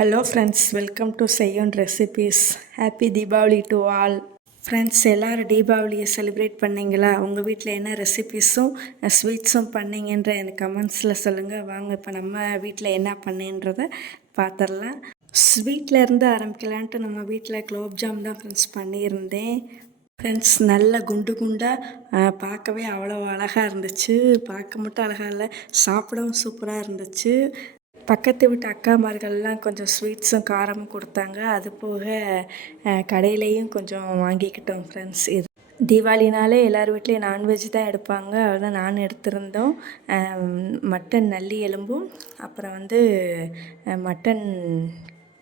Hello friends, welcome to Seyyon recipes. Happy Deepavali to all. Friends, எல்லோரும் தீபாவளியை celebrate பண்ணிங்களா? உங்கள் வீட்டில் என்ன ரெசிபீஸும் ஸ்வீட்ஸும் பண்ணிங்கன்ற எனக்கு கமெண்ட்ஸில் சொல்லுங்கள். வாங்க இப்போ நம்ம வீட்டில் என்ன பண்ணின்றதை பார்த்துடலாம். ஸ்வீட்லேருந்து ஆரம்பிக்கலான்ட்டு நம்ம வீட்டில் குலோப்ஜாம் தான் ஃப்ரெண்ட்ஸ் பண்ணியிருந்தேன். ஃப்ரெண்ட்ஸ், நல்ல குண்டு குண்டாக பார்க்கவே அவ்வளோ அழகாக இருந்துச்சு. பார்க்க மட்டும் அழகாக இல்லை, சாப்பிடவும் சூப்பராக இருந்துச்சு. பக்கத்து வீட்டு அக்காமார்கள்லாம் கொஞ்சம் ஸ்வீட்ஸும் காரமும் கொடுத்தாங்க. அது போக கடையிலையும் கொஞ்சம் வாங்கிக்கிட்டோம் ஃப்ரெண்ட்ஸ். இது தீபாவளினாலே எல்லார் வீட்லேயும் நான்வெஜ் தான் எடுப்பாங்க. அதுதான் நான் எடுத்திருந்தோம். மட்டன் நல்லி எலும்பும் அப்புறம் மட்டன்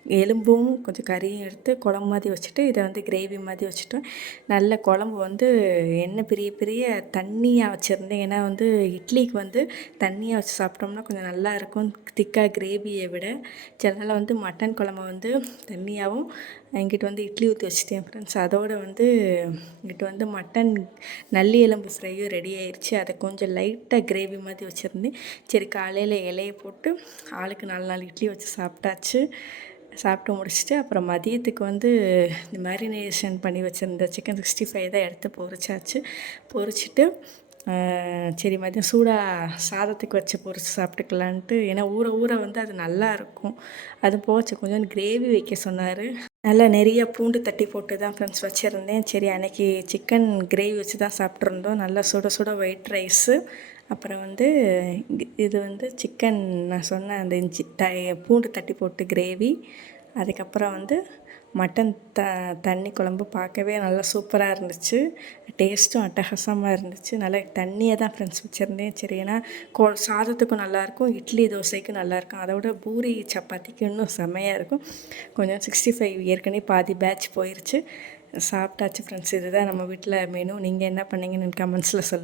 எலும்பும் கொஞ்சம் கறியும் எடுத்து குழம்பு மாதிரி வச்சுட்டு இதை கிரேவி மாதிரி வச்சுட்டோம். நல்ல குழம்பு எண்ணெய் பெரிய பெரிய தண்ணியாக வச்சுருந்தேன். ஏன்னா இட்லிக்கு தண்ணியாக வச்சு சாப்பிட்டோம்னா கொஞ்சம் நல்லாயிருக்கும் திக்காக கிரேவியை விட. அதனால் மட்டன் குழம்பு தண்ணியாகவும் இங்கிட்டு இட்லி ஊற்றி வச்சுட்டேன் ஃப்ரெண்ட்ஸ். அதோடு இங்கிட்டு மட்டன் நல்லி எலும்பு ஃப்ரையும் ரெடி ஆயிடுச்சு. அதை கொஞ்சம் லைட்டாக கிரேவி மாதிரி வச்சுருந்தேன். சரி, காலையில் இலையை போட்டு ஆளுக்கு 4 இட்லி வச்சு சாப்பிட்டாச்சு. சாப்பிட்டு முடிச்சுட்டு அப்புறம் மதியத்துக்கு இந்த மேரினேஷன் பண்ணி வச்சுருந்த சிக்கன் 65 தான் எடுத்து பொரிச்சாச்சு. பொரிச்சிட்டு சரி, மதியம் சூடாக சாதத்துக்கு வச்சு பொரித்து சாப்பிட்டுக்கலான்ட்டு. ஏன்னா ஊற ஊற அது நல்லாயிருக்கும். அது போச்சு. கொஞ்சம் கிரேவி வைக்க சொன்னார். நல்லா நிறைய பூண்டு தட்டி போட்டு தான் ஃப்ரெண்ட்ஸ் வச்சுருந்தேன். சரி, அன்றைக்கி சிக்கன் கிரேவி வச்சு தான் சாப்பிட்ருந்தோம். நல்லா சுட சுட ஒயிட் ரைஸு. அப்புறம் இது சிக்கன் நான் சொன்ன அந்த இஞ்சி பூண்டு தட்டி போட்டு கிரேவி. அதுக்கப்புறம் மட்டன் தண்ணி குழம்பு பார்க்கவே நல்லா சூப்பராக இருந்துச்சு. டேஸ்ட்டும் அட்டகாசமாக இருந்துச்சு. நல்லா தண்ணியை தான் ஃப்ரெண்ட்ஸ் வச்சுருந்தேன். சரி, ஏன்னா சாதத்துக்கும் நல்லாயிருக்கும், இட்லி தோசைக்கும் நல்லாயிருக்கும். அதை விட பூரி சப்பாத்திக்கு இன்னும் செம்மையாக இருக்கும். கொஞ்சம் 65 ஏற்கனவே பாதி பேட்ச் போயிடுச்சு. சாப்பிட்டாச்சு ஃப்ரெண்ட்ஸ். இதுதான் நம்ம வீட்டில் மெனு. நீங்கள் என்ன பண்ணீங்கன்னு கமெண்ட்ஸில் சொல்லுங்கள்.